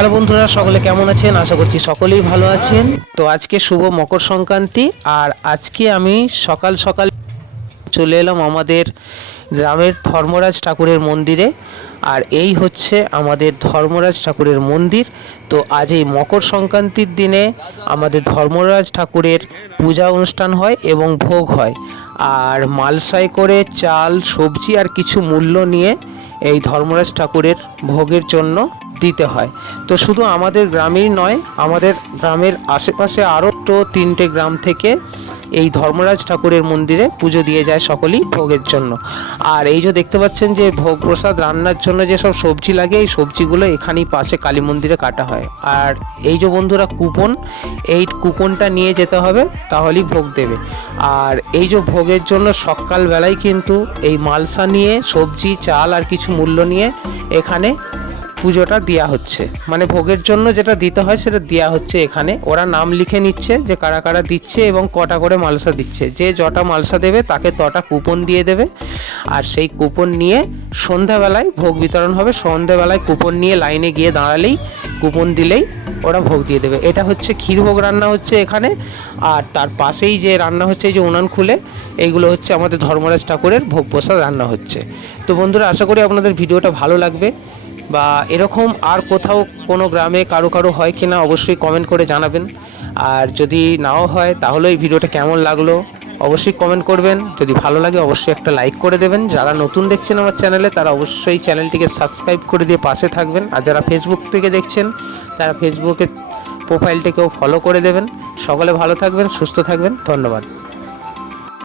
Hello বন্ধুরা, সকলে কেমন আছেন? আশা করছি সকলেই ভালো আছেন। তো আজকে শুভ মকর সংক্রান্তি, আর আজকে আমি সকাল সকাল চলে এলাম আমাদের গ্রামের ধর্মরাজ ঠাকুরের মন্দিরে। আর এই হচ্ছে আমাদের ধর্মরাজ ঠাকুরের মন্দির। তো আজ এই মকর সংক্রান্তির দিনে আমাদের ধর্মরাজ ঠাকুরের পূজা অনুষ্ঠান হয় এবং ভোগ হয়। আর মালসায় করে চাল, সবজি আর কিছু মূল্য নিয়ে এই ধর্মরাজ ঠাকুরের ভোগের জন্য দিতে হয়। তো শুধু আমাদের গ্রামেই নয়, আমাদের গ্রামের আশেপাশে আরও তো 3টে গ্রাম থেকে এই ধর্মরাজ ঠাকুরের মন্দিরে পুজো দিয়ে যায় সকলেই ভোগের জন্য। আর এই যে দেখতে পাচ্ছেন যে ভোগ প্রসাদ রান্নার জন্য যেসব সবজি লাগে, এই সবজিগুলো এখানেই পাশে কালী মন্দিরে কাটা হয়। আর এই যে বন্ধুরা কুপন, এই কুপনটা নিয়ে যেতে হবে, তাহলেই ভোগ দেবে। আর এই যে ভোগের জন্য সকালবেলায় কিন্তু এই মালসা নিয়ে সবজি, চাল আর কিছু মূল্য নিয়ে এখানে পুজোটা দেওয়া হচ্ছে। মানে ভোগের জন্য যেটা দিতে হয় সেটা দেওয়া হচ্ছে এখানে। ওরা নাম লিখে নিচ্ছে যে কারা কারা দিচ্ছে এবং কটা করে মালসা দিচ্ছে। যে যটা মালসা দেবে তাকে তটা কুপন দিয়ে দেবে। আর সেই কুপন নিয়ে সন্ধ্যাবেলায় ভোগ বিতরণ হবে। সন্ধ্যাবেলায় কুপন নিয়ে লাইনে গিয়ে দাঁড়ালেই, কুপন দিলেই ওরা ভোগ দিয়ে দেবে। এটা হচ্ছে ক্ষীরভোগ রান্না হচ্ছে এখানে। আর তার পাশেই যে রান্না হচ্ছে, এই যে উনান খুলে, এইগুলো হচ্ছে আমাদের ধর্মরাজ ঠাকুরের ভোগ প্রসাদ রান্না হচ্ছে। তো বন্ধুরা, আশা করি আপনাদের ভিডিওটা ভালো লাগবে। বা এরকম আর কোথাও কোনো গ্রামে কারো হয় কি না অবশ্যই কমেন্ট করে জানাবেন। আর যদি নাও হয় তাহলে এই ভিডিওটা কেমন লাগলো অবশ্যই কমেন্ট করবেন। যদি ভালো লাগে অবশ্যই একটা লাইক করে দেবেন। যারা নতুন দেখছেন আমার চ্যানেলে তারা অবশ্যই চ্যানেলটিকে সাবস্ক্রাইব করে দিয়ে পাশে থাকবেন। আর যারা ফেসবুক থেকে দেখছেন তারা ফেসবুকে প্রোফাইলটিকেও ফলো করে দেবেন। সকলে ভালো থাকবেন, সুস্থ থাকবেন। ধন্যবাদ।